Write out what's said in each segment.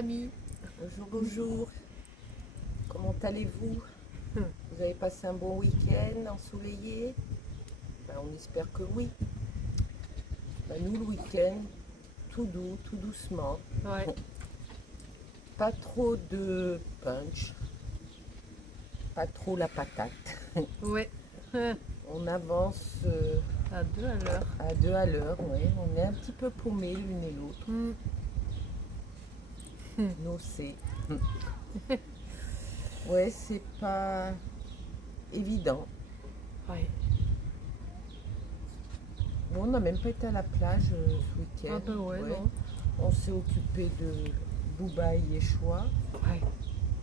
amis. Bonjour, bonjour. Comment allez-vous? Vous avez passé un bon week-end ensoleillé? Ben, on espère que oui. Ben, nous, le week-end, tout doux, tout doucement. Ouais, Pas trop de punch, pas trop la patate. ouais. On avance À 2 à l'heure. à deux à l'heure, ouais. On est un petit peu paumés l'une et l'autre. Hmm. Nocés. Ouais, c'est pas évident. Ouais. Bon, on n'a même pas été à la plage ce week-end. Ah bah ouais, non. On s'est occupé de Booba et Yeshua. Ouais.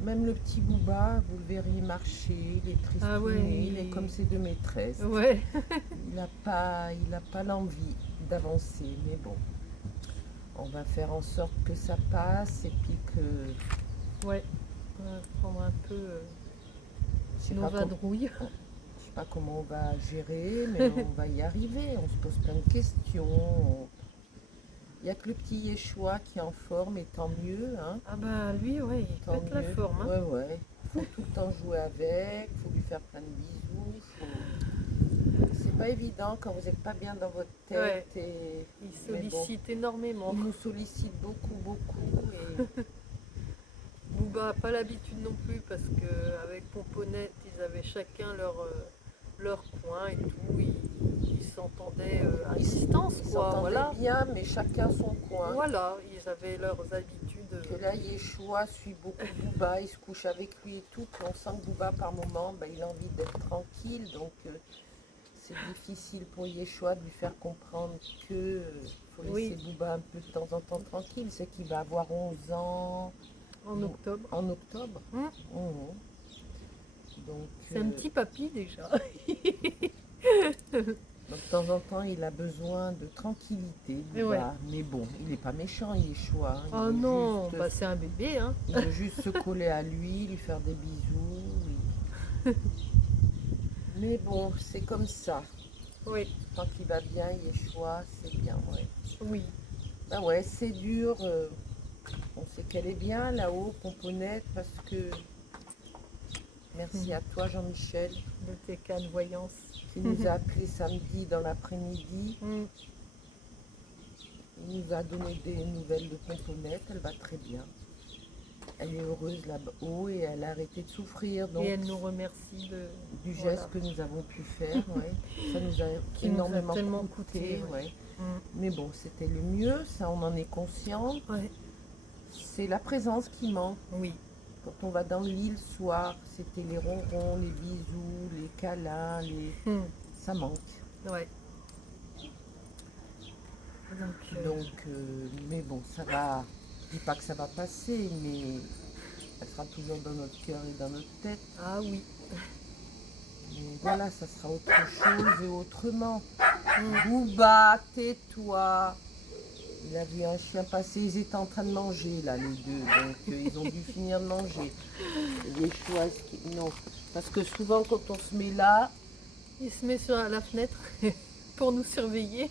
Même le petit Booba, vous le verriez marcher, il est Ah ouais, tristouné, il est comme ses deux maîtresses. Ouais. Il a pas l'envie d'avancer, mais bon, on va faire en sorte que ça passe et puis que Ouais. On va prendre un peu je sais nos pas, vadrouilles. je sais pas comment on va gérer, mais on va y arriver. On se pose plein de questions. Il n'y a que le petit Yeshua qui est en forme et tant mieux, hein. Ah bah lui, ouais, il Tant pète la mieux. forme. Hein. Ouais, ouais. Faut tout le temps jouer avec, faut lui faire plein de bisous. C'est pas évident quand vous n'êtes pas bien dans votre Ouais. tête. Et... Il Mais bon, sollicite énormément. il nous sollicite beaucoup, beaucoup. Et... Booba n'a pas l'habitude non plus parce que avec Pomponette, ils avaient chacun leur coin et tout. Ils s'entendaient à distance, Ils quoi. s'entendaient Voilà. bien, mais chacun son coin. Voilà, ils avaient leurs habitudes. Que là, Yeshua suit beaucoup Booba, il se couche avec lui et tout. Puis on sent que Booba, par moment, bah, il a envie d'être tranquille. Donc, c'est difficile pour Yeshua de lui faire comprendre que faut laisser Oui, Booba un peu de temps en temps tranquille. C'est qu'il va avoir 11 ans en octobre. en octobre. Hum, Mhm. Donc, C'est un petit papy déjà. donc, de temps en temps, il a besoin de tranquillité, Et Booba. ouais. Mais bon, il n'est pas méchant, Yeshua, hein. Oh non, bah c'est un bébé, hein. Il veut juste se coller à lui, lui faire des bisous. Mais bon, c'est comme ça. Oui, Tant qu'il va bien, Yeshua, c'est bien, ouais. oui. Ben ouais, c'est dur. On sait qu'elle est bien là-haut, Pomponette, parce que merci à toi, Jean-Michel, De tes cannes voyance. qui nous a appelé samedi dans l'après-midi. Hum, Il nous a donné des nouvelles de Pomponette. Elle va très bien. Elle est heureuse là-haut et elle a arrêté de souffrir. Donc, Et elle nous remercie du voilà, geste que nous avons pu faire, ouais. Ça nous a qui nous a énormément tellement coûté, coûté. Ouais. ouais. Hum, Mais bon, c'était le mieux, ça on en est conscient. ouais. C'est la présence qui manque. Oui, Quand on va dans le lit le soir, c'était les ronrons, les bisous, les câlins, hum, ça manque. ouais. Donc, mais bon, ça va. Je dis pas que ça va passer, mais elle sera toujours dans notre cœur et dans notre tête. Ah oui. Mais voilà, ça sera autre chose et autrement. Hum, Booba, tais-toi. Il a vu un chien passer, ils étaient en train de manger là, les deux. Donc, ils ont dû finir de manger. Les choix, non. Parce que souvent, quand on se met là, Il se met sur la fenêtre pour nous surveiller.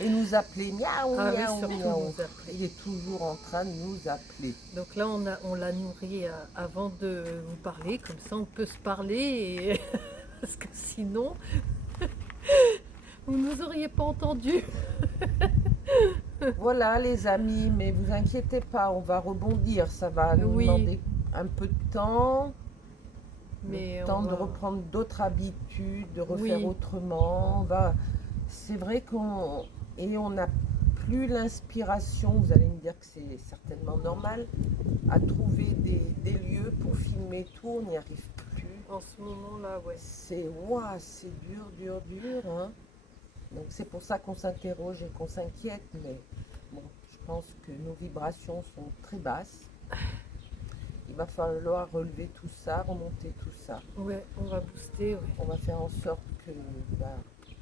et nous appeler miaou, Ah oui, miaou, surtout miaou. nous appeler. Il est toujours en train de nous appeler. Donc là, on l'a nourri avant de vous parler, comme ça on peut se parler, et... parce que sinon, vous ne nous auriez pas entendu. Voilà les amis, mais vous inquiétez pas, on va rebondir. Ça va nous Oui. demander un peu de temps. Mais Le temps on de va... reprendre d'autres habitudes, de refaire Oui. autrement. C'est vrai on n'a plus l'inspiration, vous allez me dire que c'est certainement normal, à trouver des lieux pour filmer tout, on n'y arrive plus. En ce moment-là, ouais. C'est ouah, c'est dur, dur, dur, hein. Donc c'est pour ça qu'on s'interroge et qu'on s'inquiète, mais bon, je pense que nos vibrations sont très basses. Il va falloir relever tout ça, remonter tout ça. Ouais, on va booster, ouais. On va faire en sorte que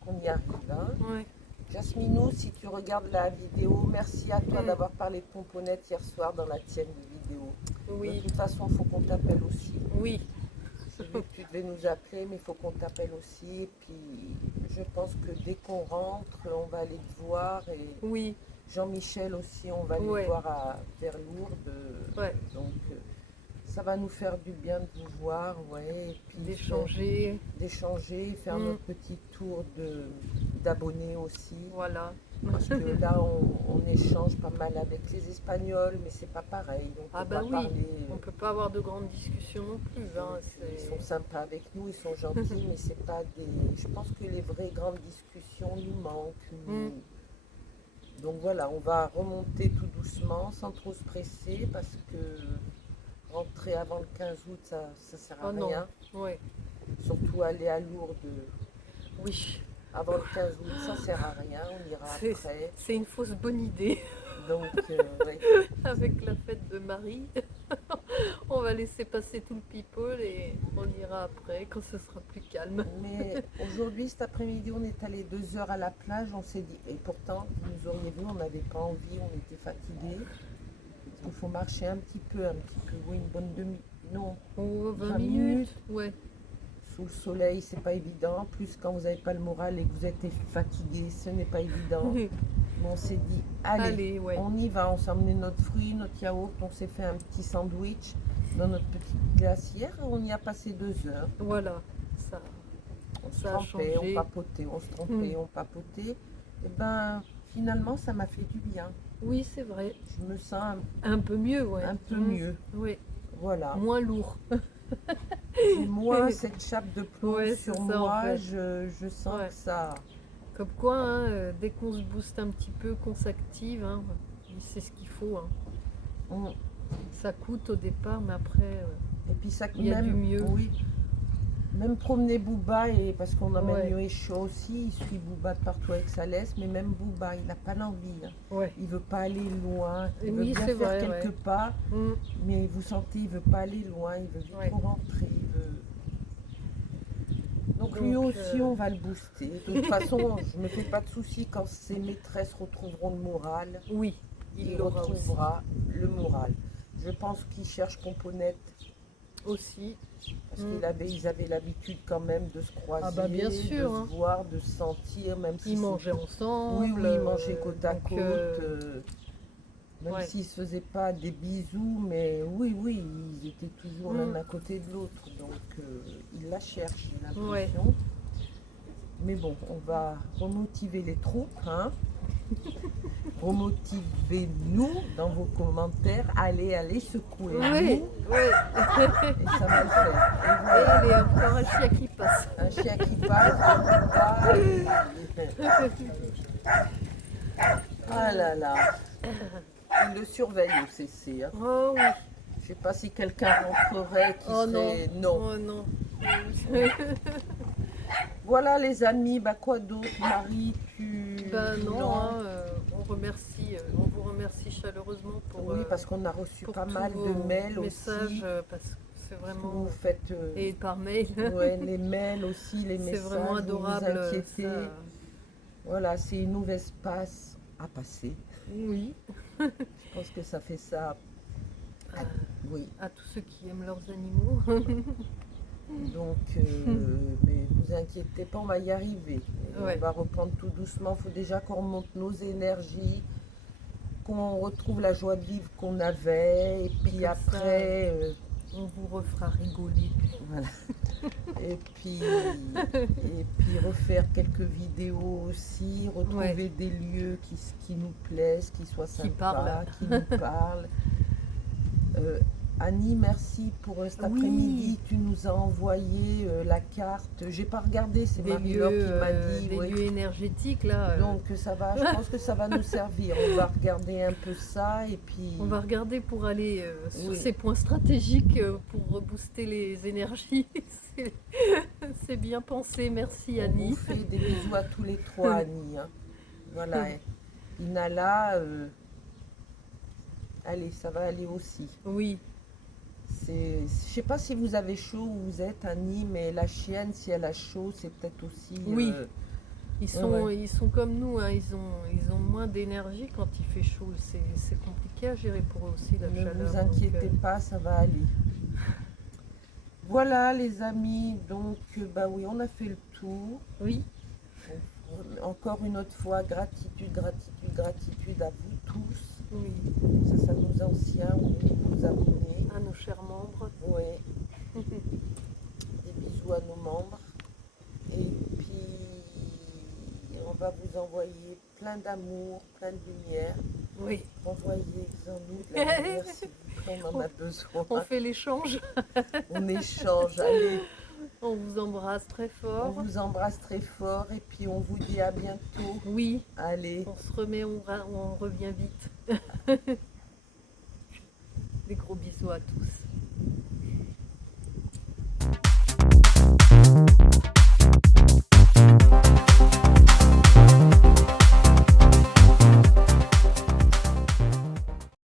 qu'on y arrive, hein. Ouais. Jasminou, si tu regardes la vidéo, merci à toi Mm. d'avoir parlé de Pomponette hier soir dans la tienne vidéo. De Oui, toute façon, il faut qu'on t'appelle aussi. oui, J'ai vu que tu devais nous appeler, mais il faut qu'on t'appelle aussi. Et puis, je pense que dès qu'on rentre, on va aller te voir et oui. Jean-Michel aussi, on va aller Ouais, voir vers Lourdes. ouais, Donc, ça va nous faire du bien de vous voir, ouais. Et puis d'échanger. d'échanger, faire Mm, notre petit tour d'abonnés aussi. voilà. Parce que là, on échange pas mal avec les Espagnols, mais c'est pas pareil. On Ah peut bah pas oui, parler. on peut pas avoir de grandes discussions non plus, hein, Ils sont c'est... sympas avec nous, ils sont gentils, mais c'est pas des. Je pense que les vraies grandes discussions nous manquent. Mm. Donc voilà, on va remonter tout doucement, sans trop se presser, parce que rentrer avant le 15 août, ça sert à Oh non, rien. ouais, Surtout aller à Lourdes oui, avant le 15 août, ça sert à rien, on ira c'est après. c'est une fausse bonne idée. Donc, ouais. Avec la fête de Marie, on va laisser passer tout le people et on ira après quand ce sera plus calme. Mais aujourd'hui, cet après-midi, on est allé 2 heures à la plage, on s'est dit, et pourtant, vous nous auriez vu, on n'avait pas envie, on était fatigués. Il faut marcher un petit peu, oui, une bonne demi, non, Oh, 20 20 minutes, minutes. ouais. Sous le soleil, c'est pas évident. En plus, quand vous n'avez pas le moral et que vous êtes fatigué, ce n'est pas évident. Mais on s'est dit, allez, Allez, ouais. on y va. On s'est emmené notre fruit, notre yaourt. On s'est fait un petit sandwich dans notre petite glacière. On y a passé 2 heures. Voilà, ça, On se ça a trempait, on changé. papotait, on se trempait, on papotait. Et ben, finalement, ça m'a fait du bien. Oui, c'est vrai. Je me sens Un peu mieux, ouais. un peu Mm. mieux. Oui, Voilà. moins lourd. J'ai moins cette chape de plomb Ouais, sur c'est ça, en moi. fait. Je sens Ouais. que ça. Comme quoi, hein, dès qu'on se booste un petit peu, qu'on s'active, hein, c'est ce qu'il faut, hein. on- Ça coûte au départ, mais après, Et puis ça il y a même, du mieux. oui, même promener Booba, et parce qu'on emmène Ouais. Yoécho aussi, il suit Booba de partout avec sa laisse, mais même Booba, il n'a pas l'envie, hein. Ouais. Il veut pas aller loin, il veut Oui, bien c'est faire vrai, quelques ouais. pas, Mm. mais vous sentez, il veut pas aller loin, il veut vite Ouais. rentrer. Donc lui Donc, aussi, on va le booster. De toute façon, je me fais pas de soucis quand ses maîtresses retrouveront le moral. oui, il l'aura retrouvera le moral. Je pense qu'il cherche Pomponette aussi. parce Mm. ils avaient l'habitude quand même de se croiser, Ah bah bien sûr, de hein. se voir, de se sentir, même si Ils mangeaient ensemble. oui, oui, ils mangeaient côte à donc, côte, même ouais. s'ils se faisaient pas des bisous, mais oui, oui, ils étaient toujours Mm. l'un à côté de l'autre, donc ils la cherchent, j'ai l'impression. Ouais. Mais bon, on va remotiver les troupes, hein. Remotivez-nous dans vos commentaires. Allez, secouez-nous. Oui, oui. Et ça va le faire. Et Et voilà, allez, encore un chien qui passe. un chien qui passe, ah là là. Il le surveille au CC, hein. Oh oui. Je sais pas si quelqu'un rentrerait qui Oh non. serait. Non. Oh non. Voilà les amis, bah quoi d'autre, Marie, tu. Ben non, hein, on vous remercie chaleureusement pour, Oui, parce qu'on a reçu pour pas tous mal de vos mails messages, aussi. parce que c'est Parce que vraiment... vous faites. Et par mail, Ouais, les mails aussi, les c'est messages, vraiment vous adorable. vous inquiétez. Ça. Voilà, c'est une nouvel espace à passer. Oui, Je pense que ça fait ça. à, Oui, à tous ceux qui aiment leurs animaux. donc, mais vous inquiétez pas, on va y arriver. Et Ouais. on va reprendre tout doucement. Il faut déjà qu'on remonte nos énergies, qu'on retrouve la joie de vivre qu'on avait. Et puis comme ça, après, On vous refera rigoler. voilà. Et puis refaire quelques vidéos aussi, retrouver Ouais. des lieux qui nous plaisent, qui soient Qui sympas, parlent. qui nous parlent. Annie, merci pour cet Oui. après-midi. Tu nous as envoyé la carte. J'ai pas regardé, c'est Des Marie-Laure lieux, qui m'a dit. des Ouais. lieux énergétiques, là. Donc ça va, je pense que ça va nous servir. On va regarder un peu ça et puis On va regarder pour aller sur Oui. ces points stratégiques pour rebooster les énergies. C'est- C'est bien pensé, merci on vous Annie. fait des bisous à tous les trois, Annie, hein. Voilà. Inala, allez, ça va aller aussi. Oui, Je sais pas si vous avez chaud où vous êtes, Annie, mais la chienne, si elle a chaud, c'est peut-être aussi. Oui. Ouais. ils sont comme nous, hein, ils ont moins d'énergie quand il fait chaud. C'est compliqué à gérer pour eux aussi la Ne chaleur. vous donc, inquiétez pas, ça va aller. Voilà, les amis. Donc, bah oui, on a fait le tour. oui, Encore une autre fois, gratitude, gratitude, gratitude à vous tous. Oui, Ça nos anciens ou les nouveaux abonnés. à nos chers membres. Oui. Des bisous à nos membres. Et puis, on va vous envoyer plein d'amour, plein de lumière. Oui, Envoyez-en nous de la lumière, s'il vous plaît, on en a besoin. on fait l'échange. On échange. Allez, On vous embrasse très on fort. vous embrasse très fort et puis on vous dit à bientôt. Oui, Allez. on se remet, on revient vite.